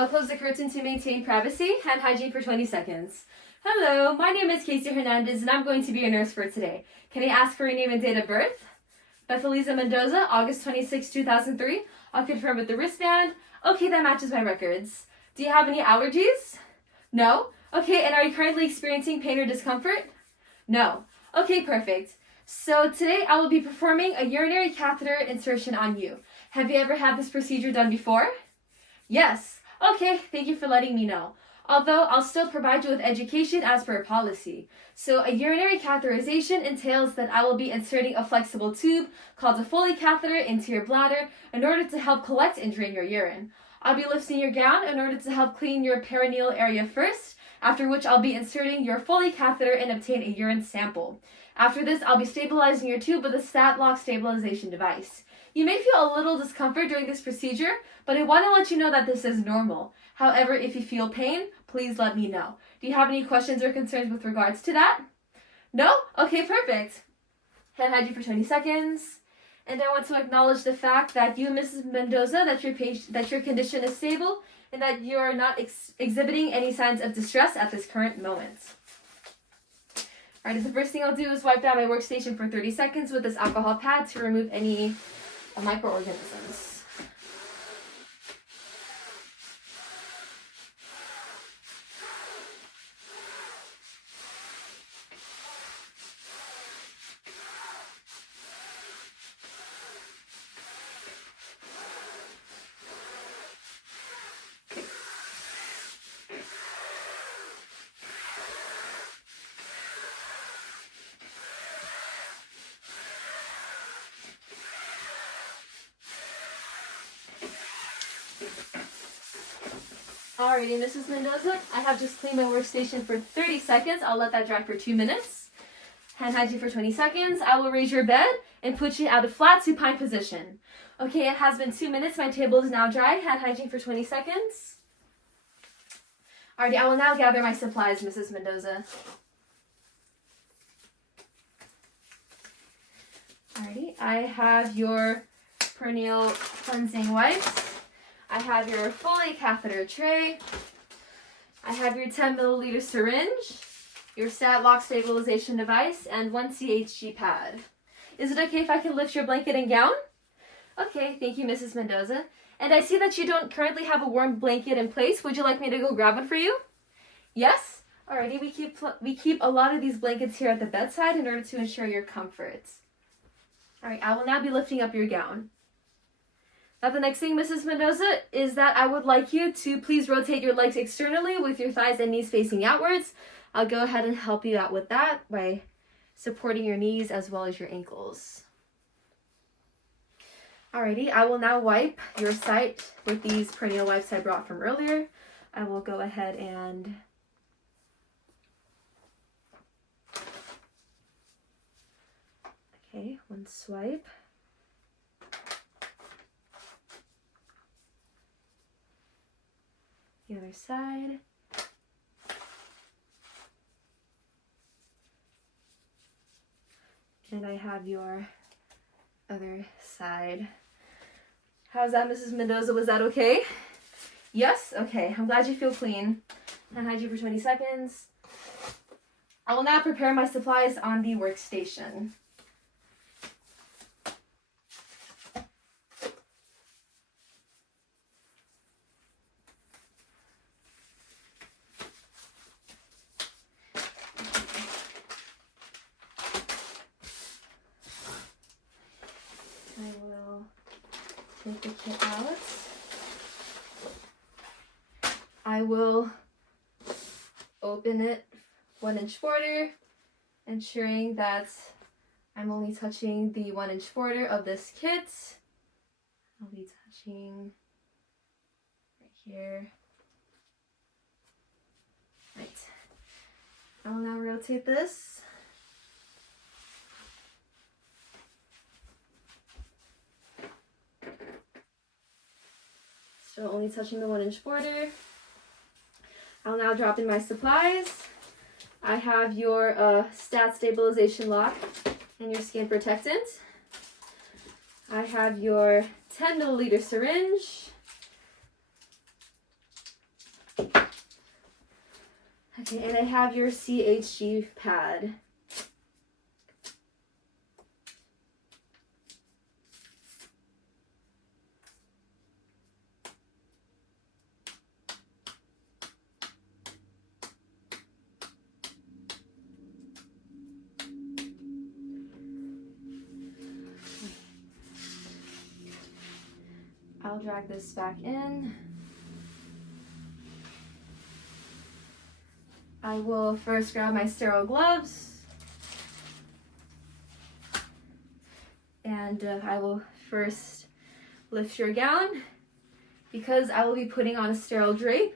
I'll close the curtain to maintain privacy. Hand hygiene for 20 seconds. Hello, my name is Catheter Hernandez and I'm going to be your nurse for today. Can I ask for your name and date of birth? Bethelisa Mendoza, August 26, 2003. I'll confirm with the wristband. Okay, that matches my records. Do you have any allergies? No? Okay, and are you currently experiencing pain or discomfort? No. Okay, perfect. So today I will be performing a urinary catheter insertion on you. Have you ever had this procedure done before? Yes. Okay, thank you for letting me know. Although I'll still provide you with education as per policy. So a urinary catheterization entails that I will be inserting a flexible tube called a Foley catheter into your bladder in order to help collect and drain your urine. I'll be lifting your gown in order to help clean your perineal area first, after which I'll be inserting your Foley catheter and obtain a urine sample. After this, I'll be stabilizing your tube with a stat-lock stabilization device. You may feel a little discomfort during this procedure, but I want to let you know that this is normal. However, if you feel pain, please let me know. Do you have any questions or concerns with regards to that? No? Okay, perfect. Hand hygiene for 20 seconds. And I want to acknowledge the fact that you, Mrs. Mendoza, that your condition is stable and that you are not exhibiting any signs of distress at this current moment. Alright, the first thing I'll do is wipe down my workstation for 30 seconds with this alcohol pad to remove any microorganisms. Alrighty, Mrs. Mendoza, I have just cleaned my workstation for 30 seconds. I'll let that dry for 2 minutes. Hand hygiene for 20 seconds. I will raise your bed and put you out of flat supine position. Okay, it has been 2 minutes. My table is now dry. Hand hygiene for 20 seconds. Alrighty, I will now gather my supplies, Mrs. Mendoza. Alrighty, I have your perineal cleansing wipes. I have your Foley catheter tray. I have your 10 milliliter syringe, your stat-lock stabilization device, and 1 CHG pad. Is it okay if I can lift your blanket and gown? Okay, thank you, Mrs. Mendoza. And I see that you don't currently have a warm blanket in place. Would you like me to go grab one for you? Yes? Alrighty, we keep a lot of these blankets here at the bedside in order to ensure your comfort. Alright, I will now be lifting up your gown. Now the next thing, Mrs. Mendoza, is that I would like you to please rotate your legs externally with your thighs and knees facing outwards. I'll go ahead and help you out with that by supporting your knees as well as your ankles. Alrighty, I will now wipe your site with these perineal wipes I brought from earlier. I will go ahead and one swipe. The other side. And I have your other side. How's that, Mrs. Mendoza? Was that okay? Yes? Okay. I'm glad you feel clean. Hand hygiene for 20 seconds. I will now prepare my supplies on the workstation. I will take the kit out. I will open it 1 inch border, ensuring that I'm only touching the 1 inch border of this kit. I'll be touching right here. Right. I will now rotate this. So only touching the 1 inch border. I'll now drop in my supplies. I have your stat stabilization lock and your skin protectant. I have your 10 milliliter syringe. Okay, and I have your CHG pad. I'll drag this back in. I will first grab my sterile gloves. And I will first lift your gown. Because I will be putting on a sterile drape,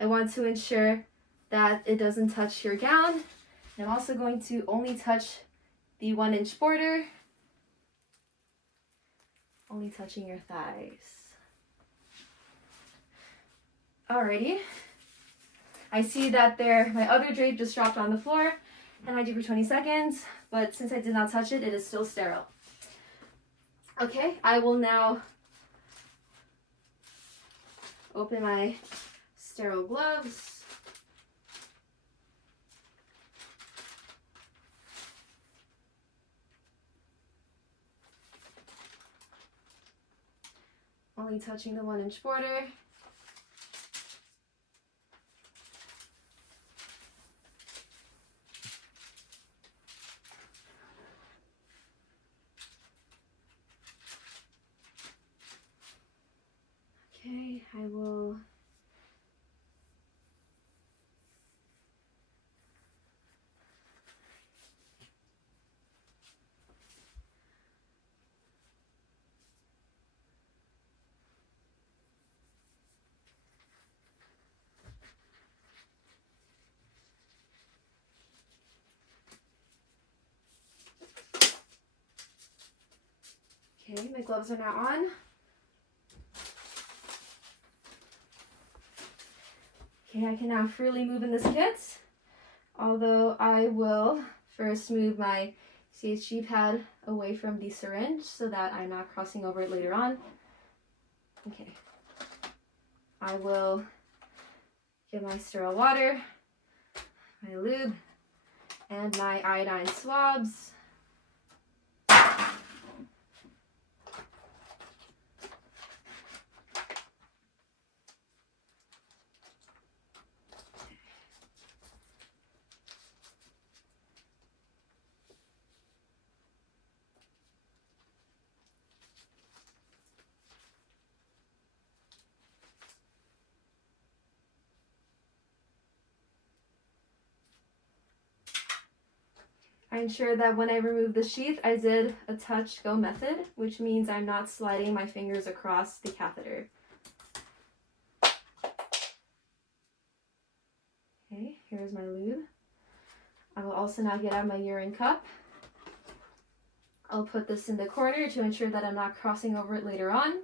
I want to ensure that it doesn't touch your gown. And I'm also going to only touch the 1-inch border, only touching your thighs. Alrighty. I see that my other drape just dropped on the floor, and I do for 20 seconds, but since I did not touch it, it is still sterile. Okay, I will now open my sterile gloves. Only touching the 1-inch border. Okay, I will Okay, my gloves are now on. Okay, I can now freely move in this kit, although I will first move my CHG pad away from the syringe so that I'm not crossing over it later on. Okay, I will get my sterile water, my lube, and my iodine swabs. I ensure that when I remove the sheath, I did a touch go method, which means I'm not sliding my fingers across the catheter. Okay, here's my lube. I will also now get out my urine cup. I'll put this in the corner to ensure that I'm not crossing over it later on.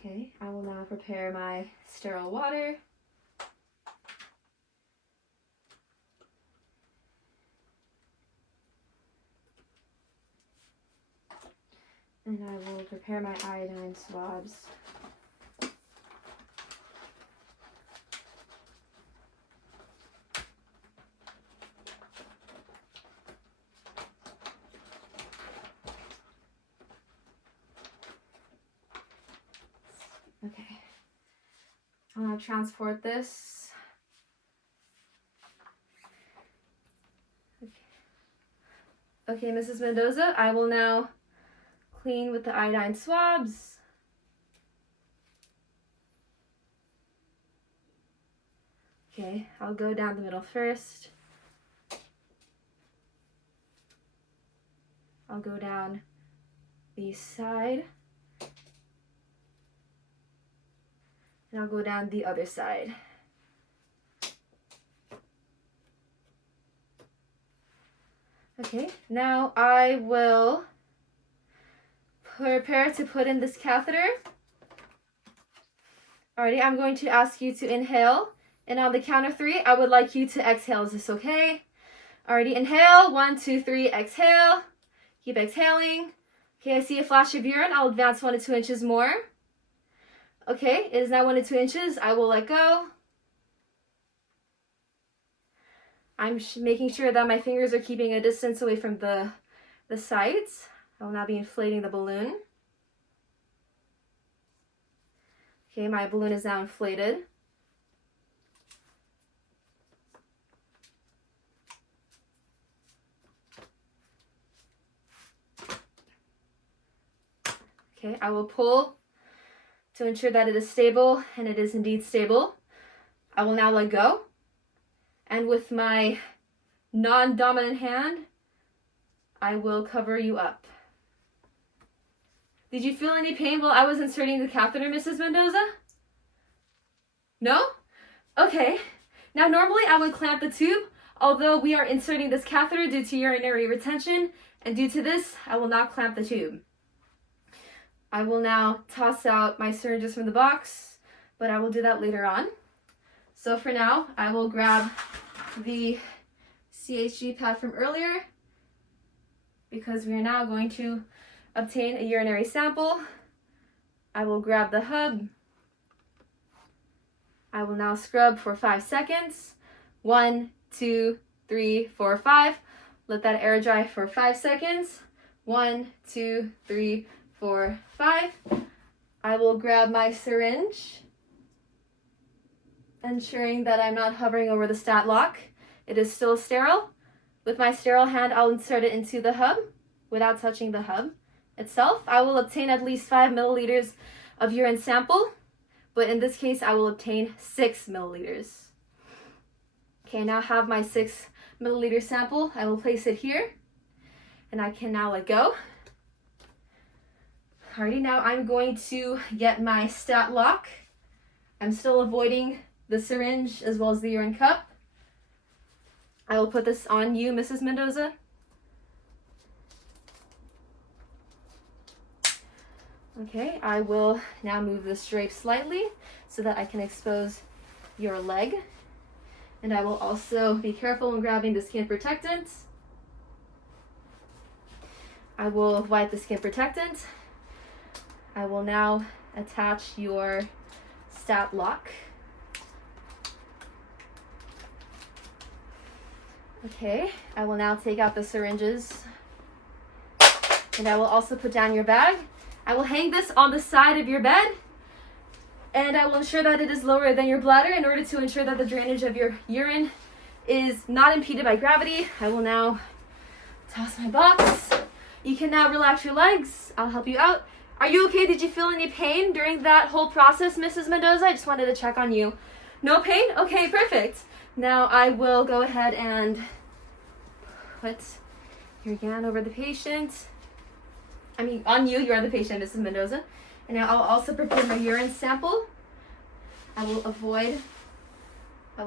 Okay, I will now prepare my sterile water. And I will prepare my iodine swabs. Okay, I'm going to transport this. Okay, Mrs. Mendoza, I will now clean with the iodine swabs. Okay, I'll go down the middle first. I'll go down the side. And I'll go down the other side. Okay, now I will prepare to put in this catheter. Alrighty, I'm going to ask you to inhale, and on the count of 3, I would like you to exhale. Is this okay? Alrighty, inhale, 1, 2, 3, exhale. Keep exhaling. Okay, I see a flash of urine. I'll advance 1 to 2 inches more. Okay, it is now 1 to 2 inches. I will let go. I'm making sure that my fingers are keeping a distance away from the sides. I will now be inflating the balloon. Okay, my balloon is now inflated. Okay, I will pull to ensure that it is stable, and it is indeed stable. I will now let go, and with my non-dominant hand, I will cover you up. Did you feel any pain while I was inserting the catheter, Mrs. Mendoza? No? Okay. Now normally I would clamp the tube, although we are inserting this catheter due to urinary retention, and due to this, I will not clamp the tube. I will now toss out my syringes from the box, but I will do that later on. So for now, I will grab the CHG pad from earlier, because we are now going to obtain a urinary sample. I will grab the hub. I will now scrub for 5 seconds. 1, 2, 3, 4, 5. Let that air dry for 5 seconds. 1, 2, 3, 4, 5. I will grab my syringe, ensuring that I'm not hovering over the stat lock. It is still sterile. With my sterile hand, I'll insert it into the hub without touching the hub itself. I will obtain at least 5 milliliters of urine sample, but in this case, I will obtain 6 milliliters. Okay, I now have my 6 milliliter sample. I will place it here, and I can now let go. Alrighty, now I'm going to get my stat lock. I'm still avoiding the syringe as well as the urine cup. I will put this on you, Mrs. Mendoza. Okay, I will now move the drape slightly so that I can expose your leg. And I will also be careful when grabbing the skin protectant. I will wipe the skin protectant. I will now attach your stat lock. Okay, I will now take out the syringes, and I will also put down your bag. I will hang this on the side of your bed, and I will ensure that it is lower than your bladder in order to ensure that the drainage of your urine is not impeded by gravity. I will now toss my box. You can now relax your legs. I'll help you out. Are you okay? Did you feel any pain during that whole process, Mrs. Mendoza? I just wanted to check on you. No pain? Okay, perfect. Now I will go ahead and put your gown over the patient. On you, you are the patient, Mrs. Mendoza. And now I'll also prepare my urine sample. I will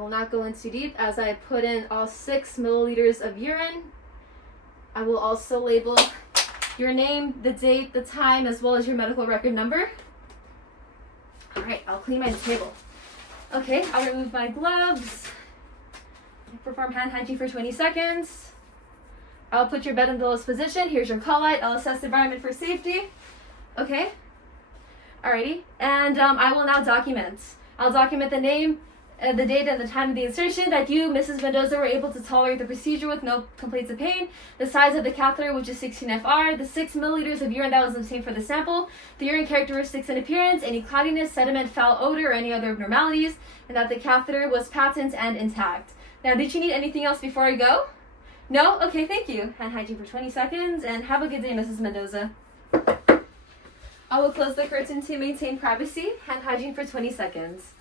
not go in too deep as I put in all 6 milliliters of urine. I will also label your name, the date, the time, as well as your medical record number. All right, I'll clean my table. Okay, I'll remove my gloves. Perform hand hygiene for 20 seconds. I'll put your bed in the lowest position. Here's your call light. I'll assess the environment for safety. Okay. Alrighty. And I will now document. I'll document the name, the date, and the time of the insertion, that you, Mrs. Mendoza, were able to tolerate the procedure with no complaints of pain, the size of the catheter, which is 16 FR, the 6 milliliters of urine that was obtained for the sample, the urine characteristics and appearance, any cloudiness, sediment, foul odor, or any other abnormalities, and that the catheter was patent and intact. Now, did you need anything else before I go? No? Okay, thank you. Hand hygiene for 20 seconds, and have a good day, Mrs. Mendoza. I will close the curtain to maintain privacy. Hand hygiene for 20 seconds.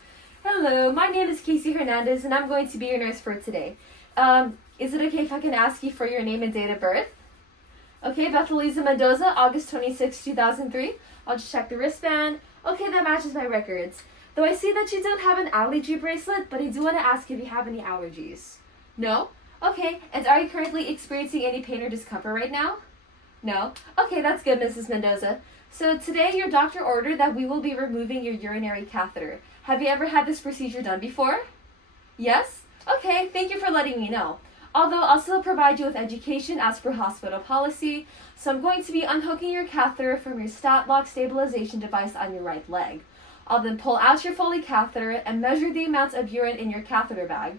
Hello, my name is Hernandez, and I'm going to be your nurse for today. Is it okay if I can ask you for your name and date of birth? Okay, Bethelisa Mendoza, August 26, 2003. I'll just check the wristband. Okay, that matches my records. Though I see that you don't have an allergy bracelet, but I do want to ask if you have any allergies. No? Okay, and are you currently experiencing any pain or discomfort right now? No? Okay, that's good, Mrs. Mendoza. So today your doctor ordered that we will be removing your urinary catheter. Have you ever had this procedure done before? Yes? Okay, thank you for letting me know. Although I'll still provide you with education as per hospital policy, so I'm going to be unhooking your catheter from your stat lock stabilization device on your right leg. I'll then pull out your Foley catheter and measure the amount of urine in your catheter bag.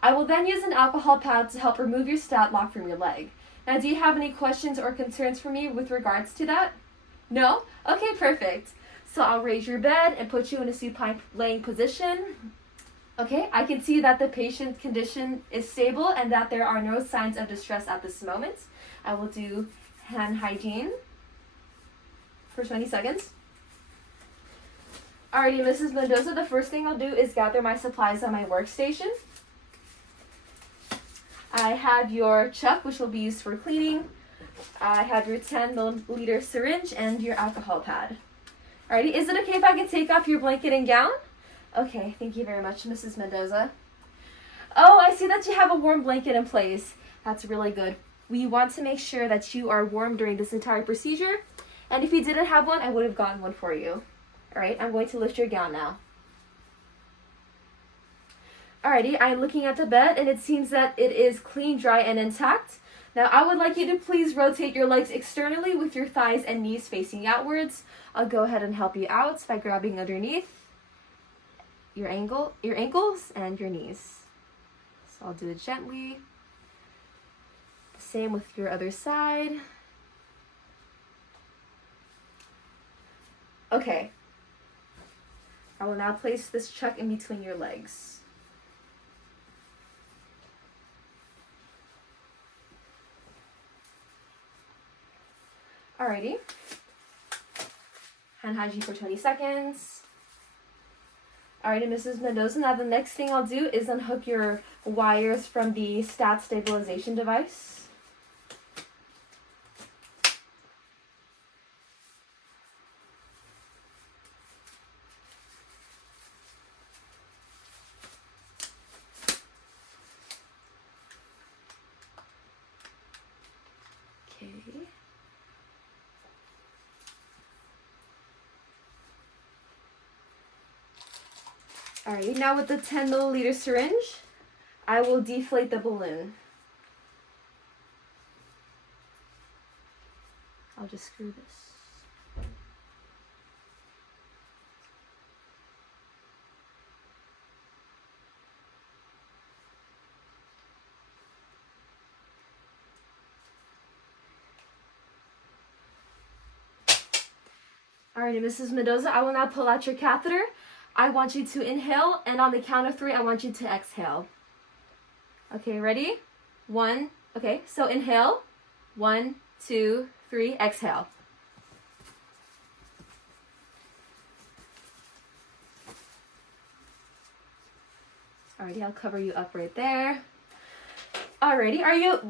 I will then use an alcohol pad to help remove your stat lock from your leg. Now, do you have any questions or concerns for me with regards to that? No? Okay, perfect. So I'll raise your bed and put you in a supine laying position. Okay, I can see that the patient's condition is stable and that there are no signs of distress at this moment. I will do hand hygiene for 20 seconds. Alrighty, Mrs. Mendoza, the first thing I'll do is gather my supplies on my workstation. I have your chuck, which will be used for cleaning. I have your 10 milliliter syringe and your alcohol pad. Alrighty, is it okay if I can take off your blanket and gown? Okay, thank you very much, Mrs. Mendoza. Oh, I see that you have a warm blanket in place. That's really good. We want to make sure that you are warm during this entire procedure. And if you didn't have one, I would have gotten one for you. Alright, I'm going to lift your gown now. Alrighty, I'm looking at the bed and it seems that it is clean, dry, and intact. Now, I would like you to please rotate your legs externally with your thighs and knees facing outwards. I'll go ahead and help you out by grabbing underneath your ankles and your knees. So I'll do it gently. Same with your other side. Okay. I will now place this chuck in between your legs. Alrighty. Hand hygiene for 20 seconds. Alrighty, Mrs. Mendoza, now the next thing I'll do is unhook your wires from the stat stabilization device. Okay. Alright, now with the 10 milliliter syringe, I will deflate the balloon. I'll just screw this. Alrighty, Mrs. Mendoza, I will now pull out your catheter. I want you to inhale, and on the count of 3, I want you to exhale. Okay, ready? 1, okay, so inhale. 1, 2, 3, exhale. Alrighty, I'll cover you up right there. Alrighty,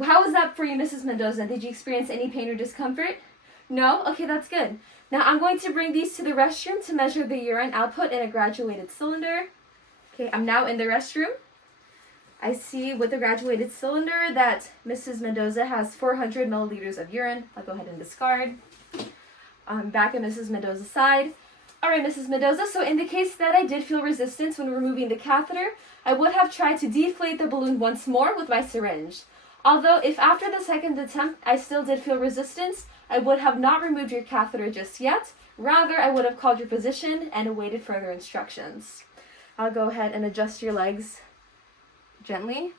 how was that for you, Mrs. Mendoza? Did you experience any pain or discomfort? No? Okay, that's good. Now I'm going to bring these to the restroom to measure the urine output in a graduated cylinder. Okay, I'm now in the restroom. I see with the graduated cylinder that Mrs. Mendoza has 400 milliliters of urine. I'll go ahead and discard. Back at Mrs. Mendoza's side. Alright, Mrs. Mendoza, so in the case that I did feel resistance when removing the catheter, I would have tried to deflate the balloon once more with my syringe. Although, if after the second attempt I still did feel resistance, I would have not removed your catheter just yet. Rather, I would have called your physician and awaited further instructions. I'll go ahead and adjust your legs gently.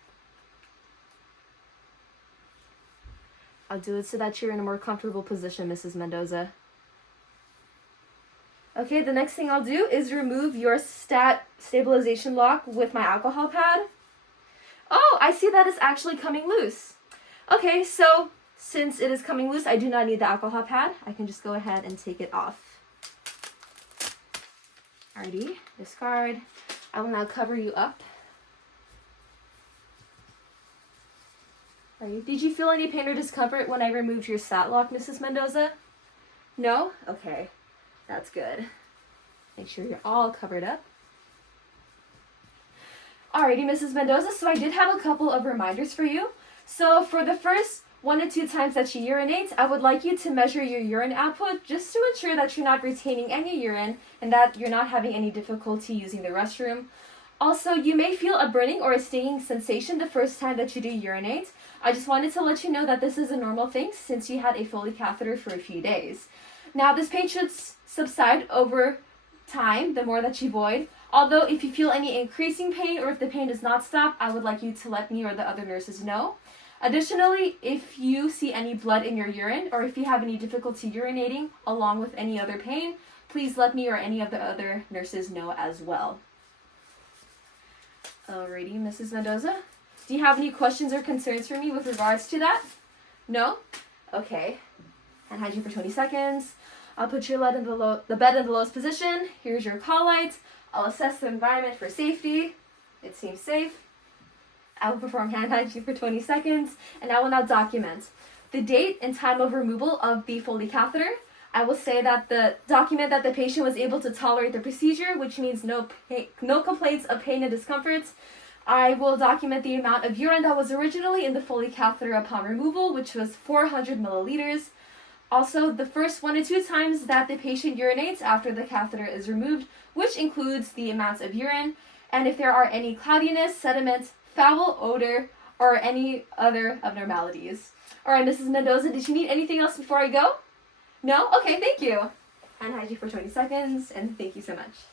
I'll do it so that you're in a more comfortable position, Mrs. Mendoza. Okay, the next thing I'll do is remove your stat stabilization lock with my alcohol pad. Oh, I see that it's actually coming loose. Okay, so since it is coming loose, I do not need the alcohol pad. I can just go ahead and take it off. Alrighty, discard. I will now cover you up. Alright, did you feel any pain or discomfort when I removed your stat lock, Mrs. Mendoza? No? Okay, that's good. Make sure you're all covered up. Alrighty, Mrs. Mendoza, so I did have a couple of reminders for you. So for the first 1 to 2 times that you urinate, I would like you to measure your urine output just to ensure that you're not retaining any urine and that you're not having any difficulty using the restroom. Also, you may feel a burning or a stinging sensation the first time that you do urinate. I just wanted to let you know that this is a normal thing since you had a Foley catheter for a few days. Now, this pain should subside over time, the more that you void. Although if you feel any increasing pain or if the pain does not stop, I would like you to let me or the other nurses know. Additionally, if you see any blood in your urine or if you have any difficulty urinating along with any other pain, please let me or any of the other nurses know as well. Alrighty, Mrs. Mendoza. Do you have any questions or concerns for me with regards to that? No? Okay. Hand hygiene for 20 seconds. I'll put your bed in the lowest position. Here's your call light. I'll assess the environment for safety. It seems safe. I will perform hand hygiene for 20 seconds, and I will now document the date and time of removal of the Foley catheter. I will say that document that the patient was able to tolerate the procedure, which means no complaints of pain and discomfort. I will document the amount of urine that was originally in the Foley catheter upon removal, which was 400 milliliters. Also, the first 1 to 2 times that the patient urinates after the catheter is removed, which includes the amounts of urine, and if there are any cloudiness, sediment, foul odor, or any other abnormalities. All right, Mrs. Mendoza, did you need anything else before I go? No? Okay, thank you. Hand hygiene for 20 seconds, and thank you so much.